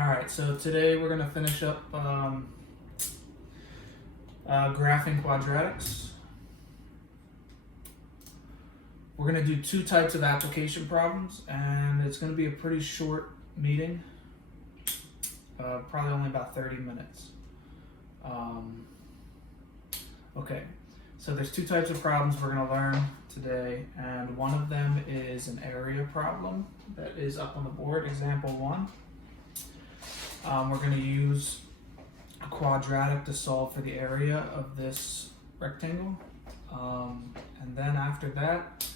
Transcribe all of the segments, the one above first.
Alright, so today we're going to finish up graphing quadratics. We're going to do two types of application problems, and it's going to be a pretty short meeting, probably only about 30 minutes. Okay, so there's two types of problems we're going to learn today, and one of them is an area problem that is up on the board, example 1. We're going to use a quadratic to solve for the area of this rectangle. And then after that,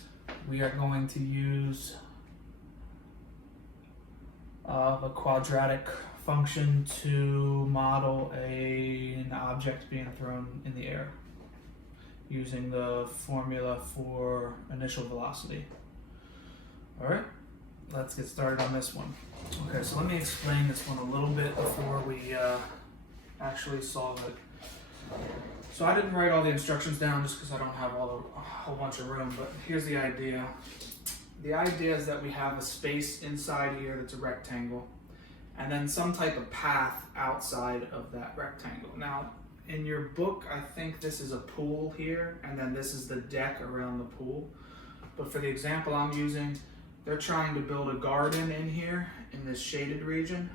we are going to use the quadratic function to model an object being thrown in the air using the formula for initial velocity. All right, let's get started on this one. Okay, so let me explain this one a little bit before we actually solve it. So I didn't write all the instructions down just because I don't have a whole bunch of room, but here's the idea. The idea is that we have a space inside here that's a rectangle, and then some type of path outside of that rectangle. Now, in your book, I think this is a pool here, and then this is the deck around the pool. But for the example I'm using, they're trying to build a garden in here in this shaded region.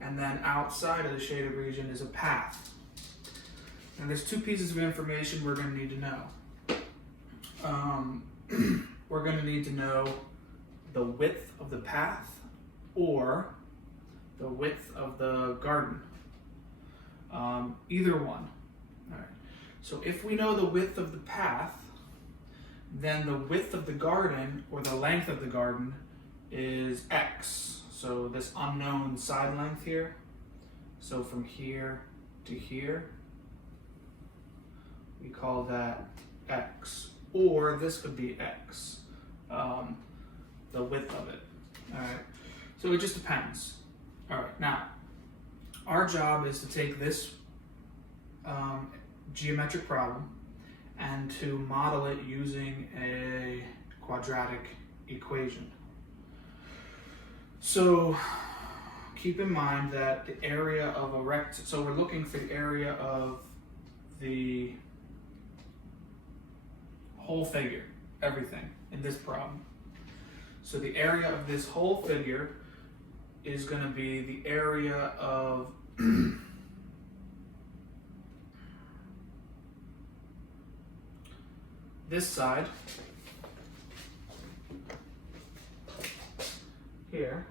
And then outside of the shaded region is a path. And there's two pieces of information we're going to need to know. We're going to need to know the width of the path or the width of the garden. Either one. All right. So if we know the width of the path, then the width of the garden, or the length of the garden, is x. So this unknown side length here, so from here to here, we call that x. Or this could be x, the width of it. All right, so it just depends. All right, now, our job is to take this geometric problem and to model it using a quadratic equation. So keep in mind that the area of a so we're looking for the area of the whole figure, everything in this problem. So the area of this whole figure is going to be the area of this side here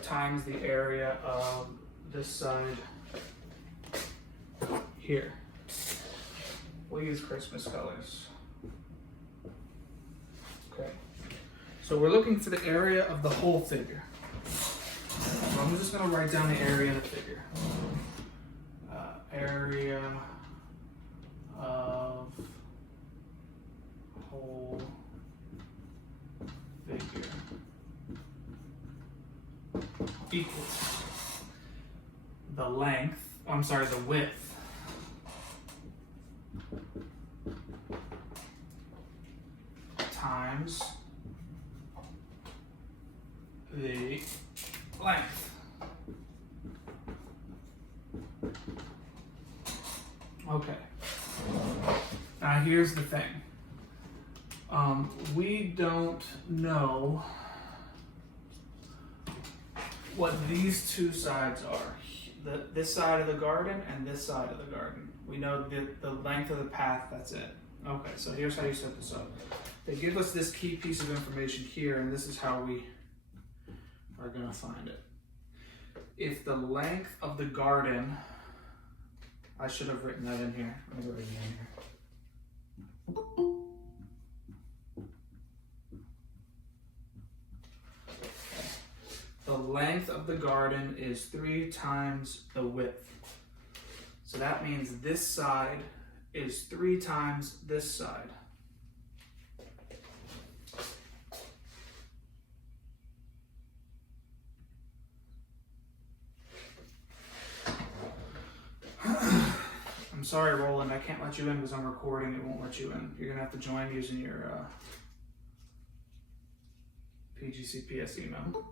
times the area of this side here. We'll use Christmas colors. Okay. So we're looking for the area of the whole figure. So I'm just going to write down the area of the figure. Area of whole figure equals the length, the width times the length. Okay. Now here's the thing. We don't know what these two sides are. This side of the garden and this side of the garden. We know the length of the path, that's it. Okay, so here's how you set this up. They give us this key piece of information here, and this is how we are going to find it. If the length of the garden, I should have written that in here. Let me write it in here. The length of the garden is 3 times the width. So that means this side is 3 times this side. sorry, Roland, I can't let you in because I'm recording. It won't let you in. You're going to have to join using your PGCPS email.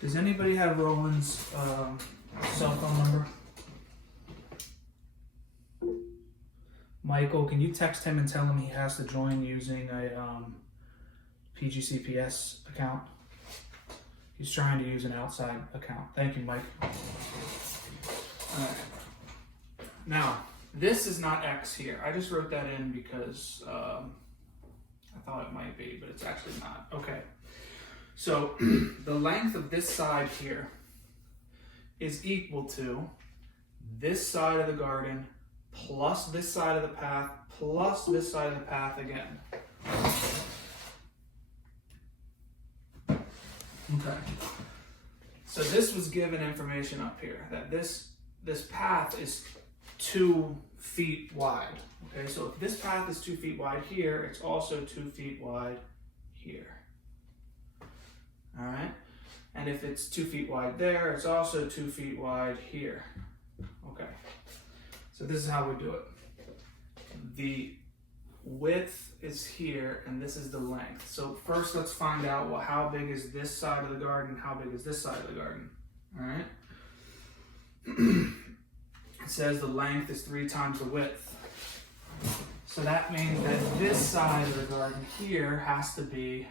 Does anybody have Roland's cell phone number? Michael, can you text him and tell him he has to join using a PGCPS account? He's trying to use an outside account. Thank you, Mike. All right. Now, this is not X here. I just wrote that in because I thought it might be, but it's actually not. Okay. So the length of this side here is equal to this side of the garden plus this side of the path plus this side of the path again. Okay. So this was given information up here that this path is 2 feet wide. Okay, so if this path is 2 feet wide here, it's also 2 feet wide here. All right, and if it's 2 feet wide there, it's also 2 feet wide here. Okay, so this is how we do it. The width is here, and this is the length. So first, let's find out, well, how big is this side of the garden? How big is this side of the garden? All right. It says the length is 3 times the width. So that means that this side of the garden here has to be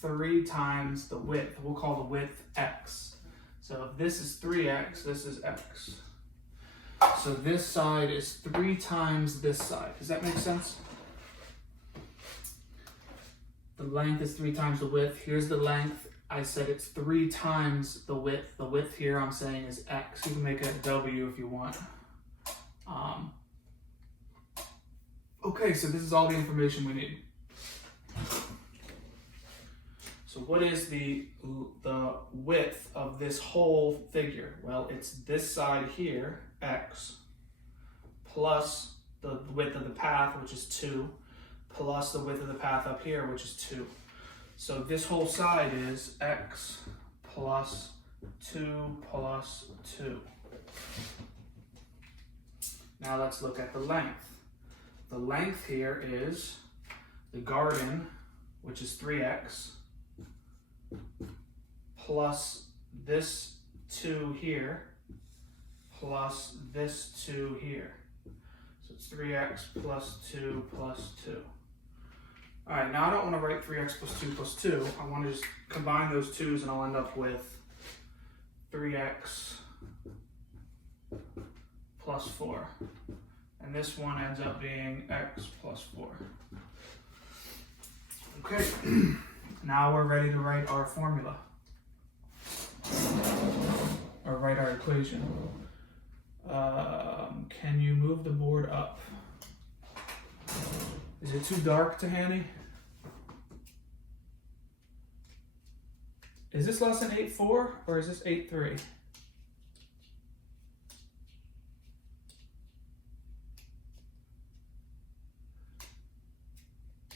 3 times the width. We'll call the width x. So if this is 3x, this is x. So this side is 3 times this side. Does that make sense? The length is 3 times the width. Here's the length. I said it's 3 times the width. The width here I'm saying is x. You can make it w if you want. Okay, so this is all the information we need. So what is the width of this whole figure? Well, it's this side here, x, plus the width of the path, which is 2, plus the width of the path up here, which is 2. So this whole side is x plus 2 plus 2. Now let's look at the length. The length here is the garden, which is 3x, plus this 2 here, plus this 2 here. So it's 3x plus 2 plus 2. All right, now I don't want to write 3x plus 2 plus 2. I want to just combine those 2's and I'll end up with 3x plus 4. And this one ends up being x plus 4. Okay, now we're ready to write our formula. Or write our equation. Can you move the board up? Is it too dark to Hanny? Is this lesson 8.4 or is this 8.3?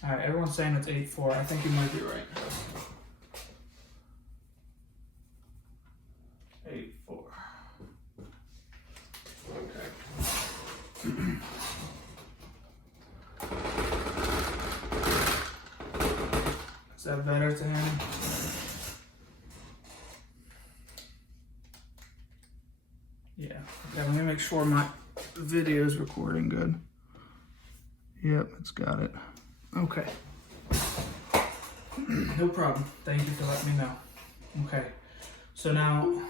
All right, everyone's saying it's 8.4. I think you might be right. 8.4. Okay. Is that better to him? Yeah. Okay, let me make sure my video is recording good. Yep, it's got it. Okay. No problem. Thank you for letting me know. Okay. So now,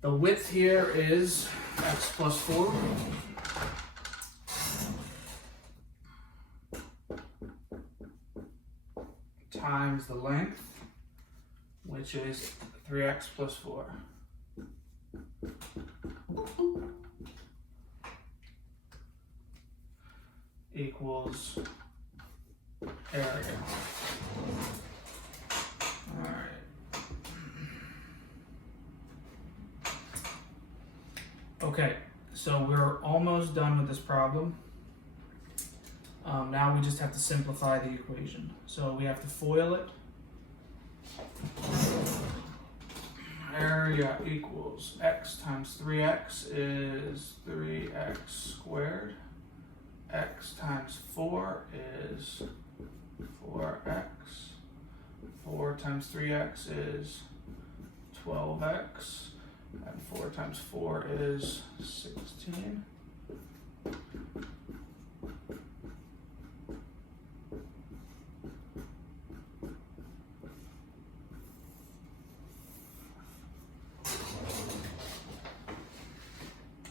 the width here is x plus 4. Times the length, which is 3x plus 4. Equals area. All right. Okay, so we're almost done with this problem. Now we just have to simplify the equation. So we have to FOIL it. Area area equals x times 3x is 3x squared. X times 4 is 4x. 4 times 3x is 12x. And 4 times 4 is 16.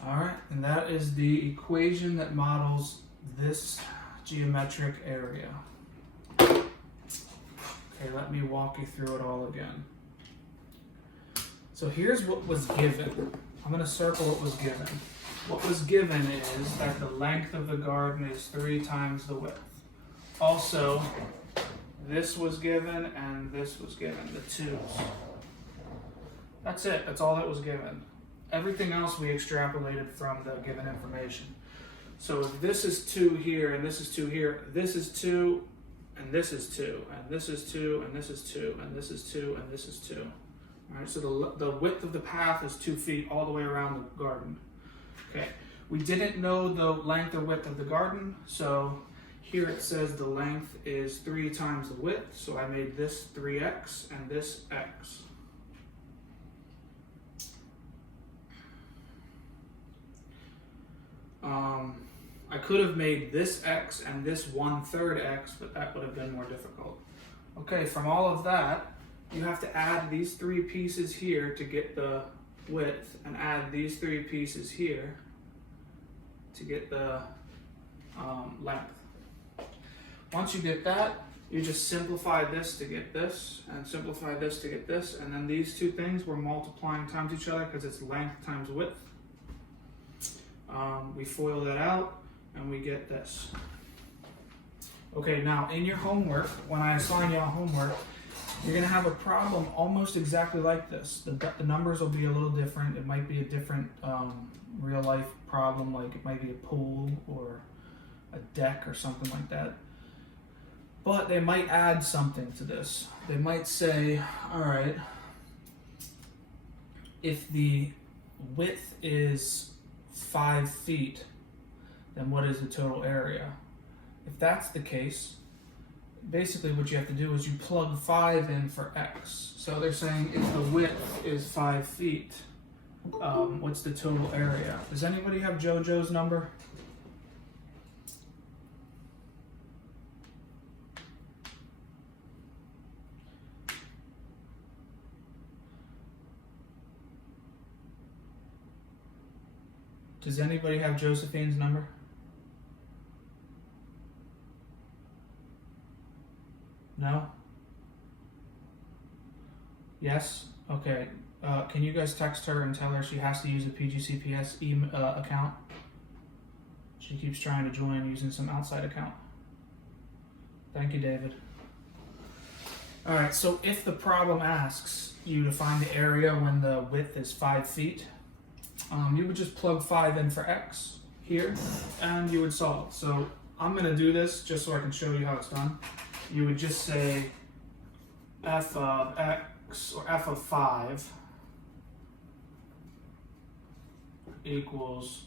Alright, and that is the equation that models this geometric area. Okay, let me walk you through it all again. So here's what was given. I'm going to circle what was given. What was given is that the length of the garden is 3 times the width. Also, this was given and this was given, the 2's. That's it, that's all that was given. Everything else we extrapolated from the given information. So if this is 2 here and this is 2 here, this is 2 and this is 2 and this is 2 and this is 2 and this is 2 and this is 2. All right, so the width of the path is 2 feet all the way around the garden. Okay, we didn't know the length or width of the garden, so here it says the length is 3 times the width, so I made this 3x and this x. I could have made this x and this 1/3 x, but that would have been more difficult. Okay, from all of that, you have to add these 3 pieces here to get the width, and add these 3 pieces here to get the length. Once you get that, you just simplify this to get this, and simplify this to get this, and then these 2 things we're multiplying times each other because it's length times width. We FOIL that out, and we get this. Okay, now in your homework, when I assign y'all homework, you're going to have a problem almost exactly like this. The numbers will be a little different. It might be a different real life problem, like it might be a pool or a deck or something like that. But they might add something to this. They might say, all right, if the width is 5 feet, then what is the total area? If that's the case, basically what you have to do is you plug 5 in for x. So they're saying if the width is 5 feet, what's the total area? Does anybody have JoJo's number? Does anybody have Josephine's number? No? Yes? Okay. Can you guys text her and tell her she has to use a PGCPS account? She keeps trying to join using some outside account. Thank you, David. Alright, so if the problem asks you to find the area when the width is 5 feet, you would just plug 5 in for x here, and you would solve. So I'm going to do this just so I can show you how it's done. You would just say f of x, or f of 5, equals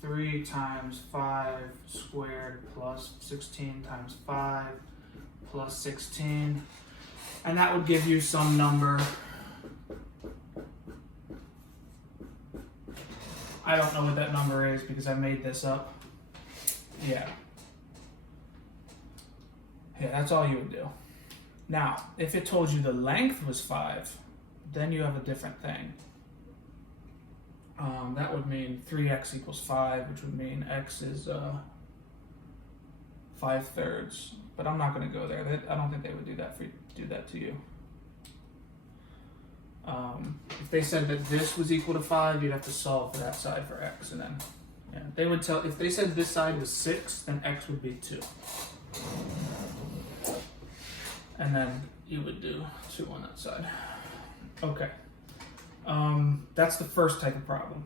3 times 5 squared plus 16 times 5 plus 16. And that would give you some number. I don't know what that number is because I made this up. Yeah, that's all you would do. Now, if it told you the length was 5, then you have a different thing. That would mean 3x equals 5, which would mean x is 5/3. But I'm not going to go there. I don't think they would do that to you. If they said that this was equal to 5, you'd have to solve for that side for x, and then they would tell. If they said this side was 6, then x would be 2, and then you would do 2 on that side. Okay, that's the first type of problem.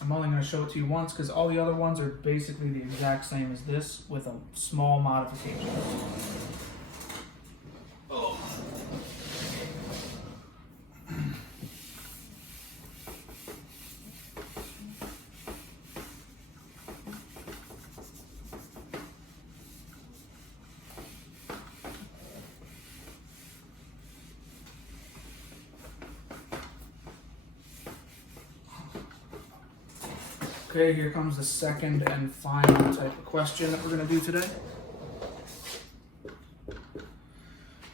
I'm only going to show it to you once because all the other ones are basically the exact same as this with a small modification. Okay, here comes the second and final type of question that we're going to do today.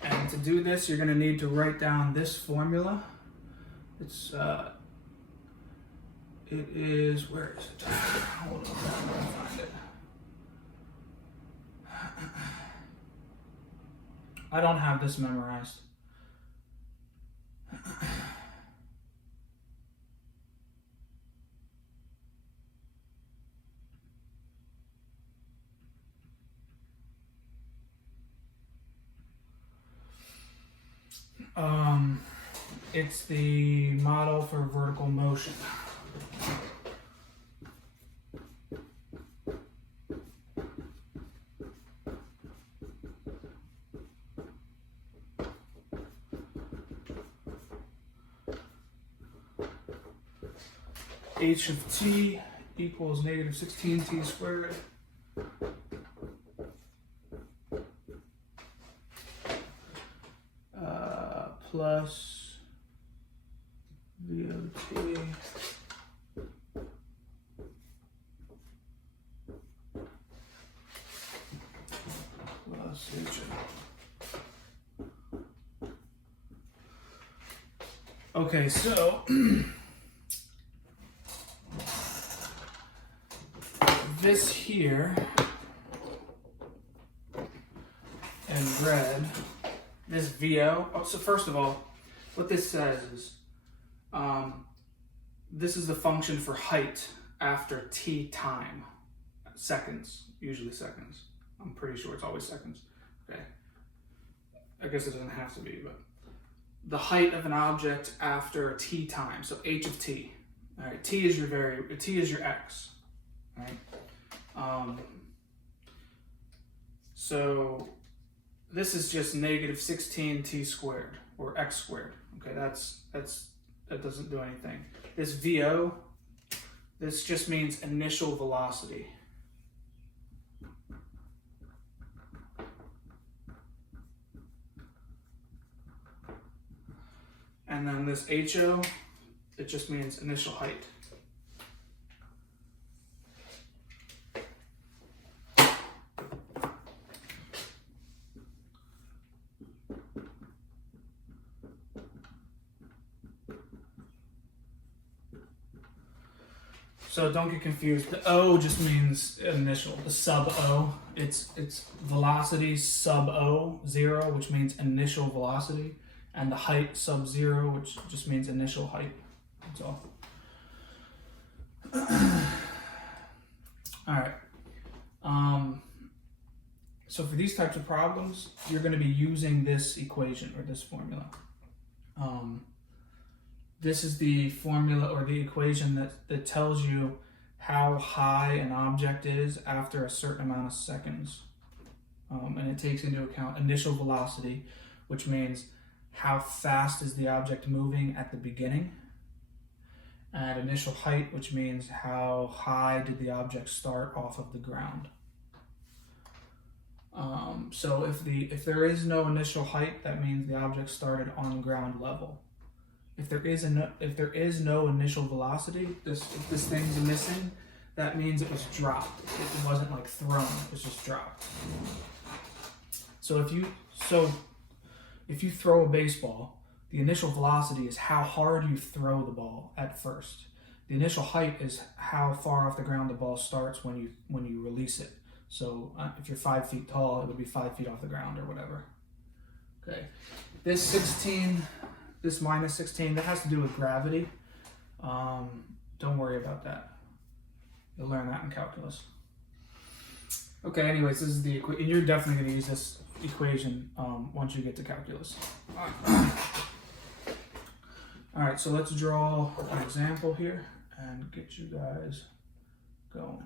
And to do this, you're going to need to write down this formula. It is, where is it? Hold on, I'm going to find it. I don't have this memorized. It's the model for vertical motion. H of t equals negative 16t squared plus v of t plus h of. Okay, so this here in red, this VO. Oh, so first of all, what this says is this is the function for height after t time. Seconds, usually seconds. I'm pretty sure it's always seconds. Okay. I guess it doesn't have to be, but the height of an object after t time. So h of t. All right, t is your x. All right. So this is just negative 16t squared, or x squared. Okay, that doesn't do anything. This VO, this just means initial velocity. And then this HO, it just means initial height. So don't get confused. The O just means initial. The sub O, it's velocity sub O, 0, which means initial velocity, and the height sub 0, which just means initial height. That's all. All right. So for these types of problems, you're going to be using this equation or this formula. This is the formula or the equation that tells you how high an object is after a certain amount of seconds. And it takes into account initial velocity, which means how fast is the object moving at the beginning, and initial height, which means how high did the object start off of the ground. So if there is no initial height, that means the object started on ground level. If there is no initial velocity, if this thing's missing, that means it was dropped. It wasn't like thrown; it was just dropped. So if you throw a baseball, the initial velocity is how hard you throw the ball at first. The initial height is how far off the ground the ball starts when you release it. So if you're 5 feet tall, it would be 5 feet off the ground or whatever. Okay, this minus 16, that has to do with gravity. Don't worry about that. You'll learn that in calculus. Okay, anyways, this is the equation. You're definitely going to use this equation once you get to calculus. All right, so let's draw an example here and get you guys going.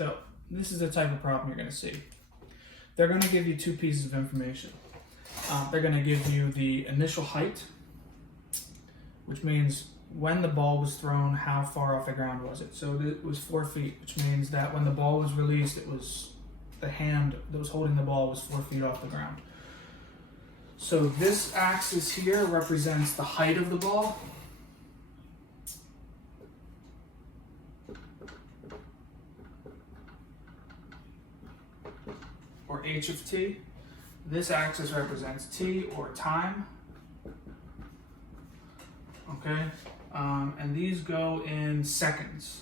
So this is the type of problem you're going to see. They're going to give you two pieces of information. They're going to give you the initial height, which means when the ball was thrown, how far off the ground was it? So it was 4 feet, which means that when the ball was released, it was the hand that was holding the ball was 4 feet off the ground. So this axis here represents the height of the ball. Or h of t. This axis represents t, or time. Okay, and these go in seconds.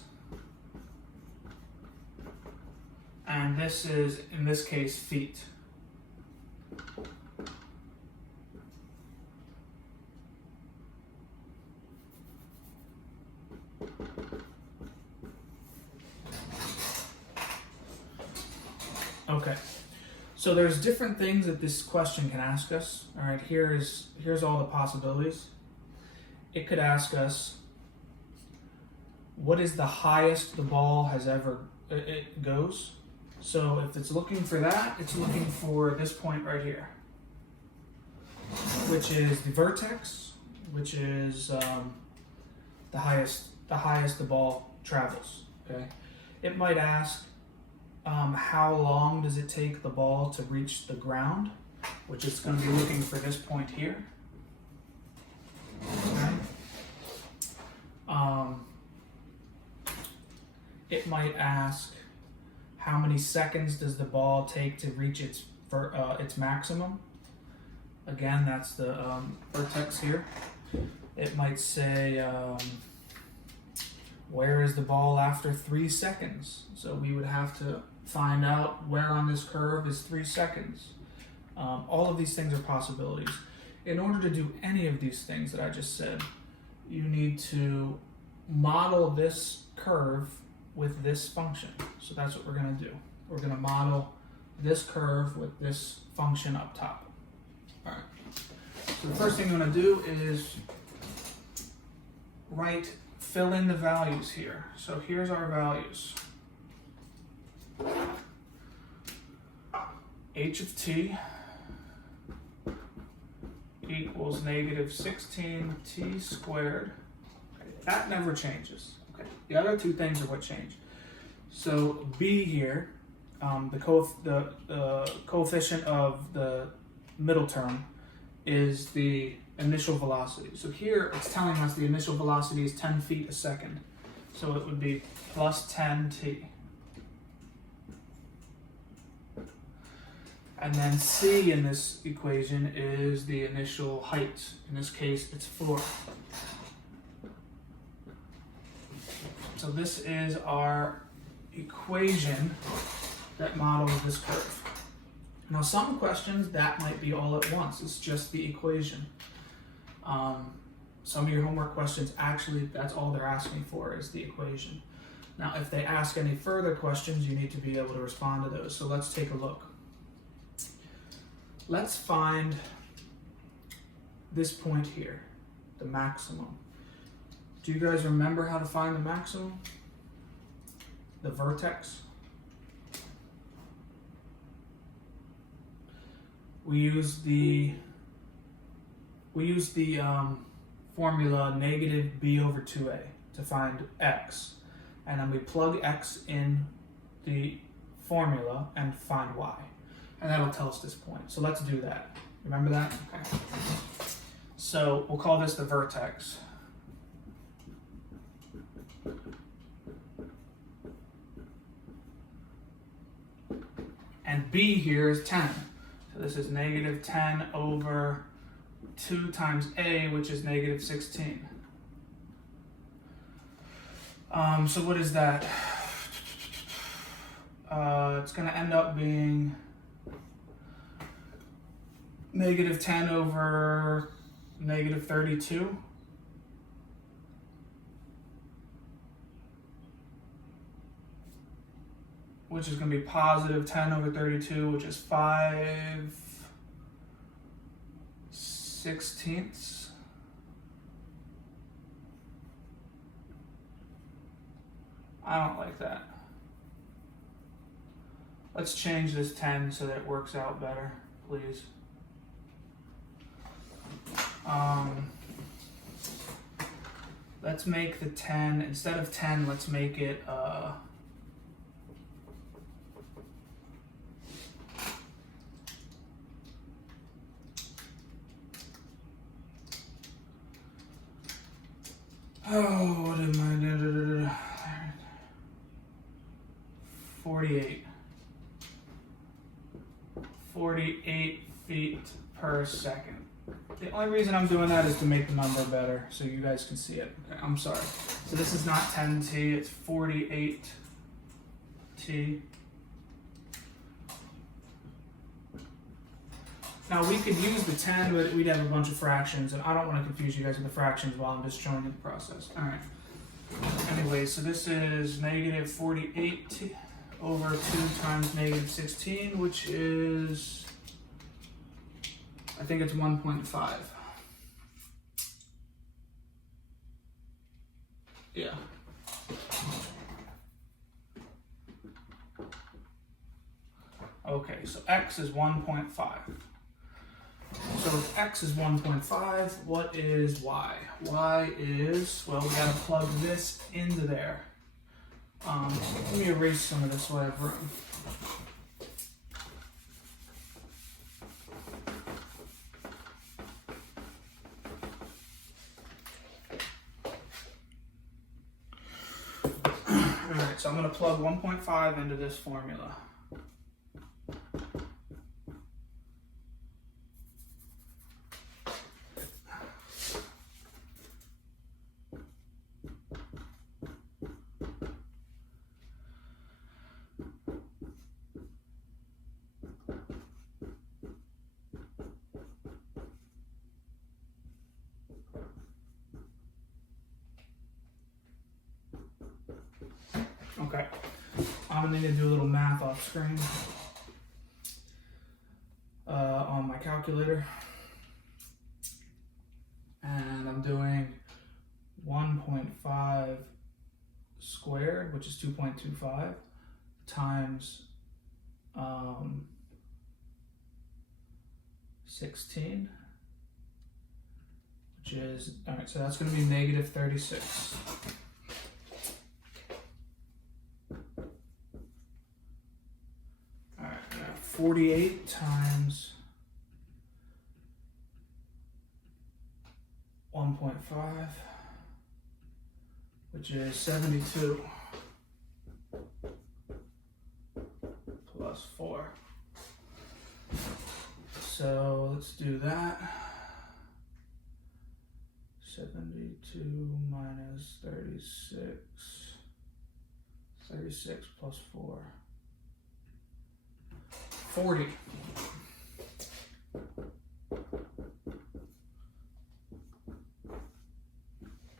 And this is, in this case, feet. Okay, so there's different things that this question can ask us. All right, here's all the possibilities. It could ask us, what is the highest the ball has ever it goes? So if it's looking for that, it's looking for this point right here, which is the vertex, which is the highest the ball travels. Okay, it might ask, how long does it take the ball to reach the ground, which is going to be looking for this point here. Okay. It might ask, how many seconds does the ball take to reach its maximum? Again, that's the vertex here. It might say, where is the ball after 3 seconds? So we would have to find out where on this curve is 3 seconds. All of these things are possibilities. In order to do any of these things that I just said, you need to model this curve with this function. So that's what we're going to do. We're going to model this curve with this function up top. All right. So the first thing I'm going to do is fill in the values here. So here's our values. H of t equals negative 16t squared. Okay, that never changes. Okay. The other two things are what change. So b here, the coefficient of the middle term is the initial velocity. So here it's telling us the initial velocity is 10 feet a second. So it would be plus 10t. And then c in this equation is the initial height. In this case, it's 4. So this is our equation that models this curve. Now some questions, that might be all at once. It's just the equation. Some of your homework questions, actually, that's all they're asking for is the equation. Now, if they ask any further questions, you need to be able to respond to those. So let's take a look. Let's find this point here, the maximum. Do you guys remember how to find the maximum? The vertex? We use the formula negative b over 2a to find x, and then we plug x in the formula and find y, and that'll tell us this point. So let's do that. Remember that? Okay. So we'll call this the vertex. And b here is 10. So this is negative 10 over 2 times a, which is negative 16. So what is that? It's going to end up being negative 10 over negative 32. Which is going to be positive 10 over 32, which is 5/16. I don't like that. Let's change this 10 so that it works out better, please. Let's make the 10, instead of 10, let's make it, oh, what am I doing? 48. 48 feet per second. The only reason I'm doing that is to make the number better so you guys can see it. Okay, I'm sorry. So this is not 10t, it's 48t. Now we could use the 10, but we'd have a bunch of fractions, and I don't want to confuse you guys with the fractions while I'm just showing you the process. All right. Anyway, so this is negative 48 over 2 times negative 16, which is, I think it's 1.5. Yeah. Okay, so x is 1.5. So if x is 1.5, what is y? Y is, well, we gotta plug this into there. Let me erase some of this so I have room. Alright, so I'm gonna plug 1.5 into this formula. Okay, I'm gonna need to do a little math off screen on my calculator, and I'm doing 1.5 squared, which is 2.25, times 16, which is, all right, so that's gonna be negative 36. All right, 48 times 1.5, which is 72 plus 4. So let's do that. 72 minus 36. 36 plus 4. 40.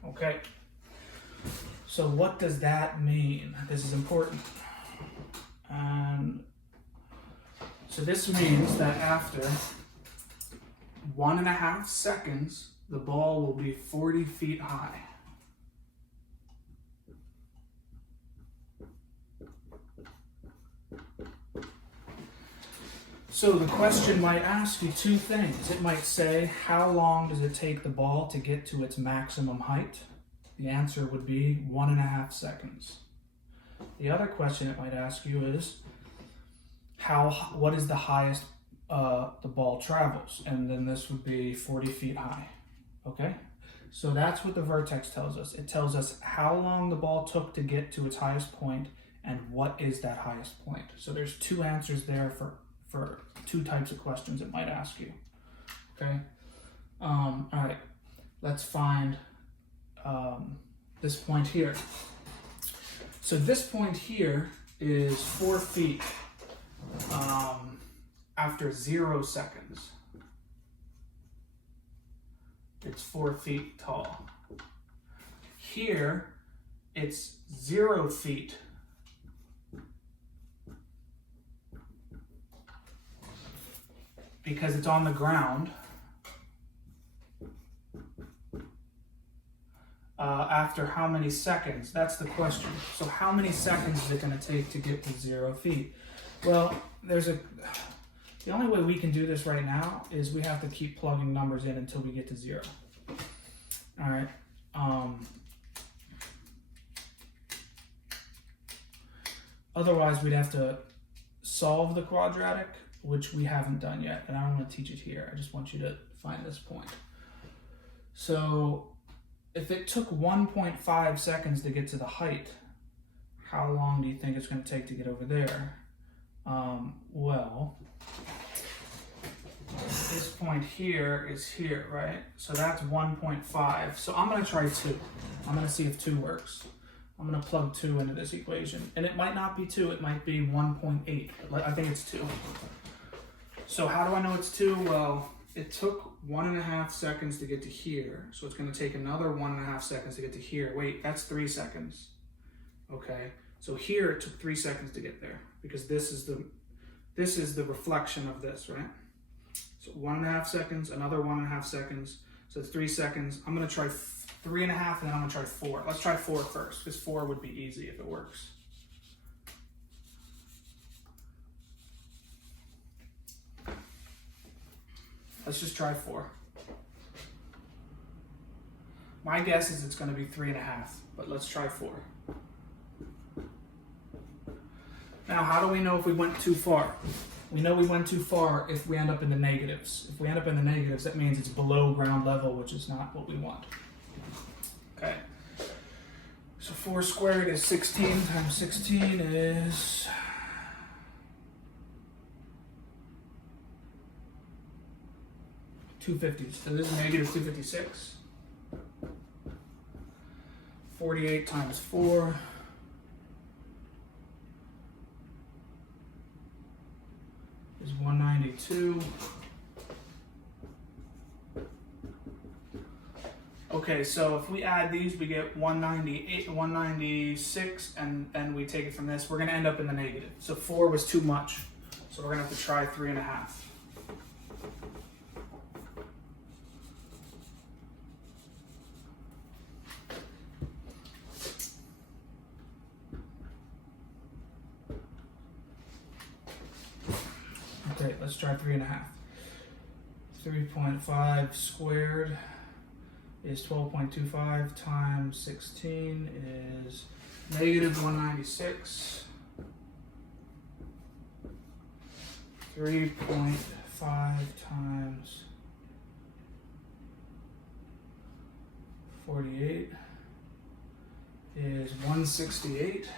Okay. So what does that mean? This is important. So this means that after 1.5 seconds, the ball will be 40 feet high. So the question might ask you two things. It might say, how long does it take the ball to get to its maximum height? The answer would be 1.5 seconds. The other question it might ask you is, what is the highest the ball travels? And then this would be 40 feet high. Okay? So that's what the vertex tells us. It tells us how long the ball took to get to its highest point and what is that highest point. So there's two answers there for two types of questions it might ask you. Okay? All right. Let's find this point here. So this point here is 4 feet after 0 seconds. It's 4 feet tall. Here, it's 0 feet. Because it's on the ground after how many seconds? That's the question. So how many seconds is it going to take to get to 0 feet? Well, the only way we can do this right now is we have to keep plugging numbers in until we get to 0. All right. Otherwise, we'd have to solve the quadratic, which we haven't done yet, and I don't want to teach it here. I just want you to find this point. So if it took 1.5 seconds to get to the height, how long do you think it's going to take to get over there? Well, this point here is here, right? So that's 1.5. So I'm going to try 2. I'm going to see if 2 works. I'm going to plug 2 into this equation. And it might not be 2, it might be 1.8. But I think it's 2. So how do I know it's 2? Well, it took 1.5 seconds to get to here. So it's going to take another 1.5 seconds to get to here. Wait, that's 3 seconds. Okay, so here it took 3 seconds to get there because this is the reflection of this, right? So 1.5 seconds, another 1.5 seconds. So it's 3 seconds. I'm going to try 3.5 and then I'm going to try 4. Let's try 4 first because 4 would be easy if it works. Let's just try 4. My guess is it's going to be 3.5, but let's try 4. Now, how do we know if we went too far? We know we went too far if we end up in the negatives. If we end up in the negatives, that means it's below ground level, which is not what we want. Okay. So 4 squared is 16 times 16 is 250. So this is negative 256. 48 times 4 is 192. Okay, so if we add these, we get 198, 196, and we take it from this. We're going to end up in the negative. So 4 was too much. So we're going to have to try 3.5. Okay, let's try 3.5. 3.5 squared is 12.25 times 16 is negative 196. 3.5 times 48 is 168.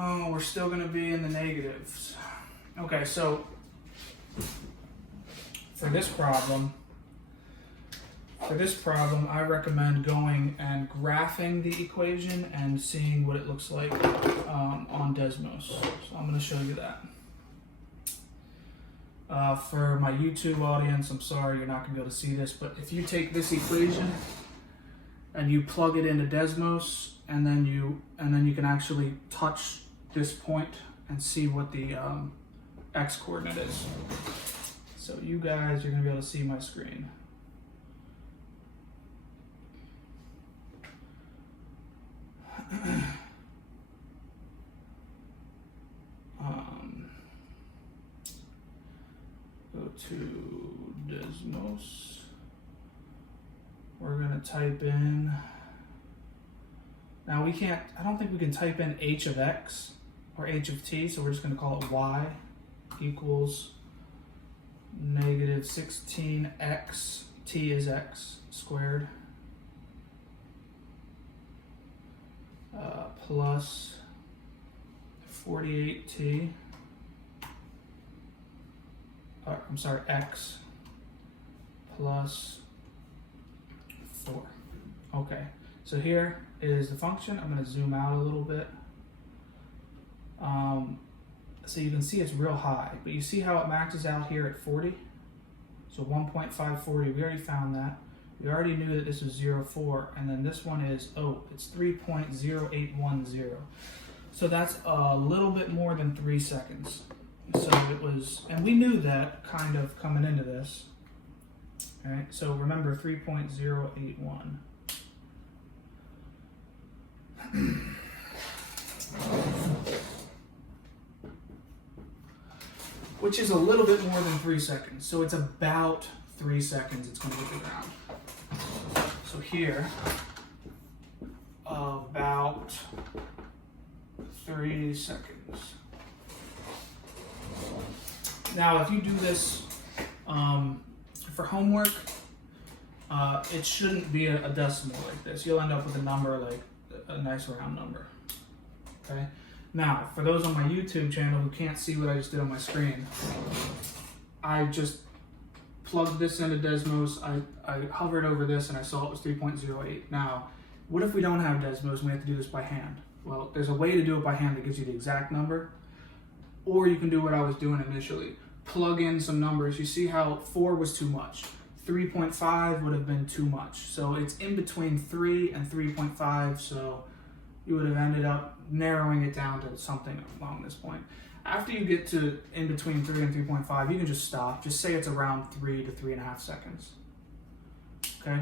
Oh, we're still going to be in the negatives. Okay, so for this problem, I recommend going and graphing the equation and seeing what it looks like on Desmos. So I'm going to show you that. For my YouTube audience, I'm sorry you're not going to be able to see this, but if you take this equation and you plug it into Desmos, and then you can actually touch this point and see what the x coordinate is. So you guys are going to be able to see my screen. Go to Desmos. We're going to type in. Now I don't think we can type in h of x or h of t, so we're just going to call it y equals negative 16x, t is x squared, plus 48t, x plus 4. Okay, so here is the function. I'm going to zoom out a little bit. So you can see it's real high, but you see how it maxes out here at 40? So 1.540, we already found that. We already knew that this was 0.4, and then this one is, it's 3.0810. So that's a little bit more than 3 seconds. So it was, and we knew that kind of coming into this. All right, so remember 3.081. Which is a little bit more than 3 seconds. So it's about 3 seconds it's going to hit the ground. So here, about 3 seconds. Now, if you do this for homework, it shouldn't be a decimal like this. You'll end up with a number like a nice round number. Okay. Now, for those on my YouTube channel who can't see what I just did on my screen, I just plugged this into Desmos. I hovered over this and I saw it was 3.08. Now, what if we don't have Desmos and we have to do this by hand? Well, there's a way to do it by hand that gives you the exact number, or you can do what I was doing initially. Plug in some numbers. You see how 4 was too much. 3.5 would have been too much. So it's in between 3 and 3.5, so you would have ended up narrowing it down to something along this point. After you get to in between 3 and 3.5, you can just stop. Just say it's around 3 to 3.5 seconds. Okay?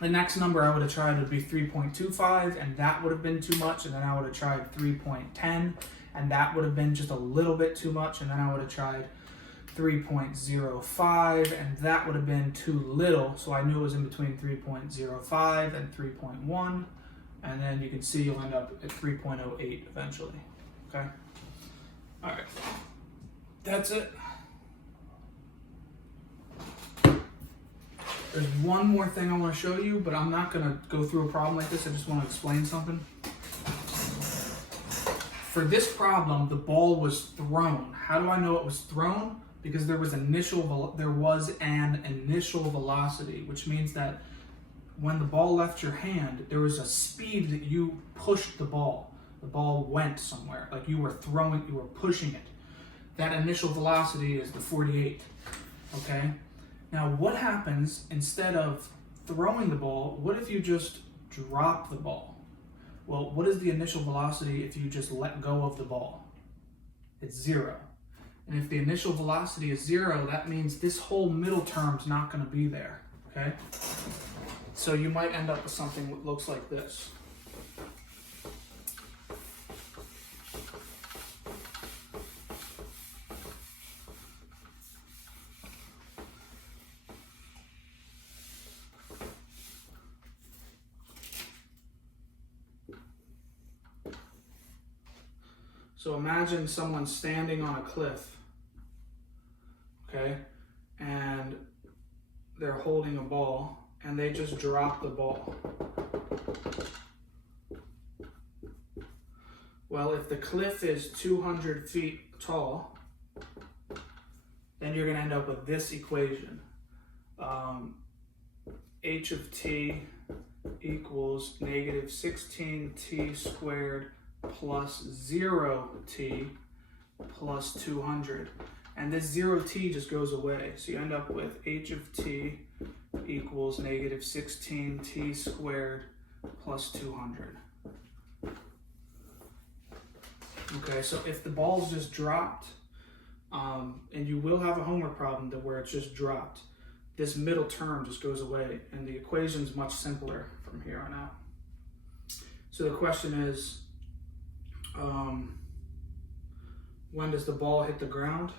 The next number I would have tried would be 3.25, and that would have been too much, and then I would have tried 3.10, and that would have been just a little bit too much, and then I would have tried 3.05, and that would have been too little, so I knew it was in between 3.05 and 3.1, and then you can see you'll end up at 3.08 eventually. Okay? All right. That's it. There's one more thing I want to show you, but I'm not going to go through a problem like this. I just want to explain something. For this problem, the ball was thrown. How do I know it was thrown? Because there was an initial velocity, which means that when the ball left your hand, there was a speed that you pushed the ball. The ball went somewhere, like you were throwing, you were pushing it. That initial velocity is the 48, okay? Now what happens instead of throwing the ball, what if you just drop the ball? Well, what is the initial velocity if you just let go of the ball? It's 0. And if the initial velocity is 0, that means this whole middle term's not going to be there, okay? So you might end up with something that looks like this. So imagine someone standing on a cliff, okay, and they're holding a ball, and they just drop the ball. Well, if the cliff is 200 feet tall, then you're going to end up with this equation. H of t equals negative 16t squared plus 0t plus 200. And this 0t just goes away. So you end up with h of t equals negative 16t squared plus 200. Okay, so if the ball's just dropped, and you will have a homework problem where it's just dropped, this middle term just goes away, and the equation's much simpler from here on out. So the question is, when does the ball hit the ground?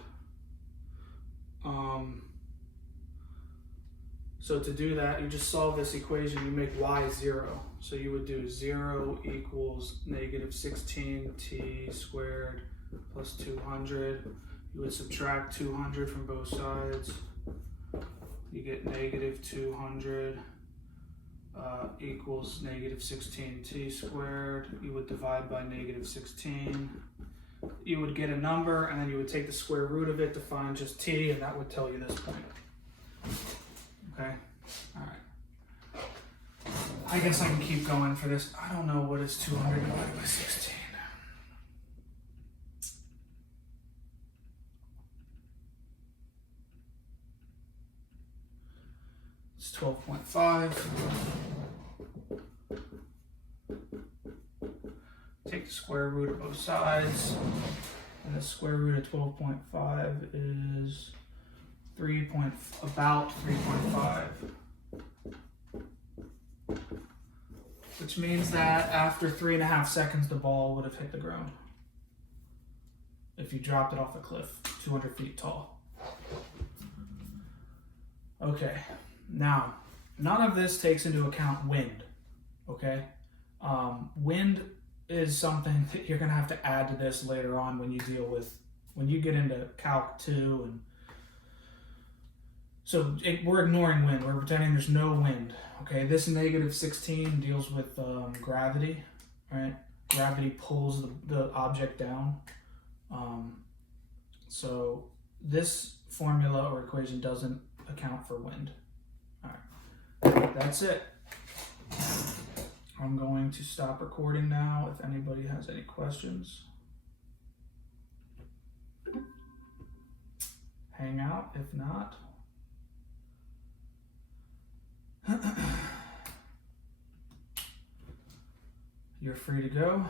So to do that, you just solve this equation, you make y 0. So you would do 0 equals negative 16t squared plus 200. You would subtract 200 from both sides. You get negative 200 equals negative 16t squared. You would divide by negative 16. You would get a number, and then you would take the square root of it to find just t, and that would tell you this point. Okay? All right. I guess I can keep going for this. I don't know what is 200 divided by 16. It's 12.5. Take the square root of both sides. And the square root of 12.5 is about 3.5. Which means that after 3.5 seconds, the ball would have hit the ground. If you dropped it off a cliff, 200 feet tall. Okay, now, none of this takes into account wind, okay? Wind is something that you're gonna have to add to this later on when you when you get into Calc 2. And so we're ignoring wind, we're pretending there's no wind, okay? This -16 deals with gravity, right? Gravity pulls the object down. So this formula or equation doesn't account for wind. All right, that's it. I'm going to stop recording now. If anybody has any questions, hang out. If not, you're free to go.